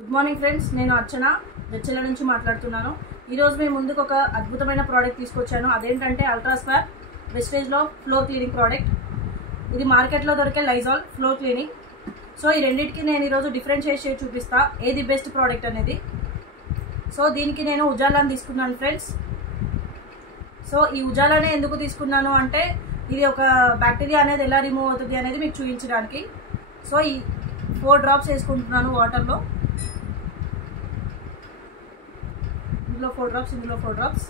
Good morning friends, నేను అర్చన జడ్చెల నుంచి మాట్లాడుతున్నాను. ఈరోజు మేము ముందుకు ఒక అద్భుతమైన ప్రోడక్ట్ తీసుకొచ్చాను. అదేంటంటే అల్ట్రా స్క్వేర్ వెస్టేజ్లో ఫ్లోర్ క్లీనింగ్ ప్రోడక్ట్. ఇది మార్కెట్లో దొరికే లైజాల్ ఫ్లోర్ క్లీనింగ్. సో ఈ రెండింటికి నేను ఈరోజు డిఫరెన్షియేట్ చేసి చూపిస్తా ఏది బెస్ట్ ప్రోడక్ట్ అనేది. సో దీనికి నేను ఉజాలాని తీసుకున్నాను ఫ్రెండ్స్. సో ఈ ఉజాలానే ఎందుకు తీసుకున్నాను అంటే ఇది ఒక బ్యాక్టీరియా అనేది ఎలా రిమూవ్ అవుతుంది అనేది మీకు చూపించడానికి. సో ఈ 4 డ్రాప్స్ వేసుకుంటున్నాను వాటర్లో. ఇందులో 4 డ్రాప్స్, ఇందులో 4 డ్రాప్స్.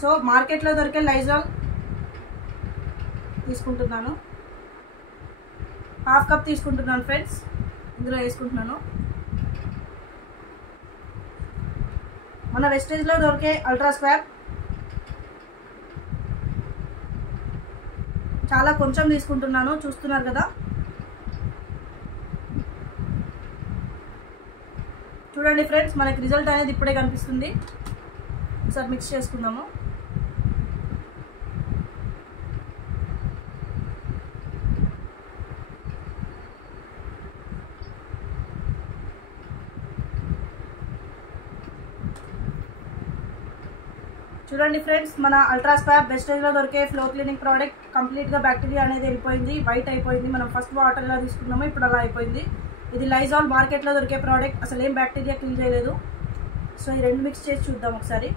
సో మార్కెట్లో దొరికే లైజాల్ తీసుకుంటున్నాను. 1/2 కప్ తీసుకుంటున్నాను ఫ్రెండ్స్. ఇందులో వేసుకుంటున్నాను. మన వెస్టేజ్లో దొరికే అల్ట్రా స్క్వేర్ చాలా కొంచెం తీసుకుంటున్నాను, చూస్తున్నారు కదా. చూడండి ఫ్రెండ్స్, మనకి రిజల్ట్ అనేది ఇప్పుడే కనిపిస్తుంది. ఒకసారి మిక్స్ చేసుకుందాము. చూడండి ఫ్రెండ్స్, మన అల్ట్రా స్క్వేర్ వెస్టేజ్లో దొరికే ఫ్లోర్ క్లీనింగ్ ప్రోడక్ట్ కంప్లీట్గా బ్యాక్టీరియా అనేది వెళ్ళిపోయింది, వైట్ అయిపోయింది. మనం ఫస్ట్ వాటర్ ఎలా తీసుకున్నామో ఇప్పుడు అలా అయిపోయింది. ఇది లైజాల్ మార్కెట్లో దొరికే ప్రోడక్ట్, అసలు ఏం బ్యాక్టీరియా క్లీన్ చేయలేదు. సో ఈ రెండు మిక్స్ చేసి చూద్దాం ఒకసారి.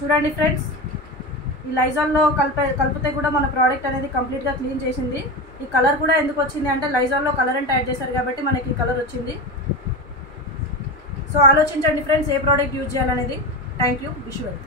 చూడండి ఫ్రెండ్స్, ఈ లైజాల్లో కలిపితే కూడా మన ప్రోడక్ట్ అనేది కంప్లీట్గా క్లీన్ చేసింది. ఈ కలర్ కూడా ఎందుకు వచ్చింది అంటే లైజాల్లో కలర్ అని యాడ్ చేశారు కాబట్టి మనకి ఈ కలర్ వచ్చింది. సో ఆలోచించండి ఫ్రెండ్స్, ఏ ప్రోడక్ట్ యూజ్ చేయాలనేది. Thank you. Wish you well.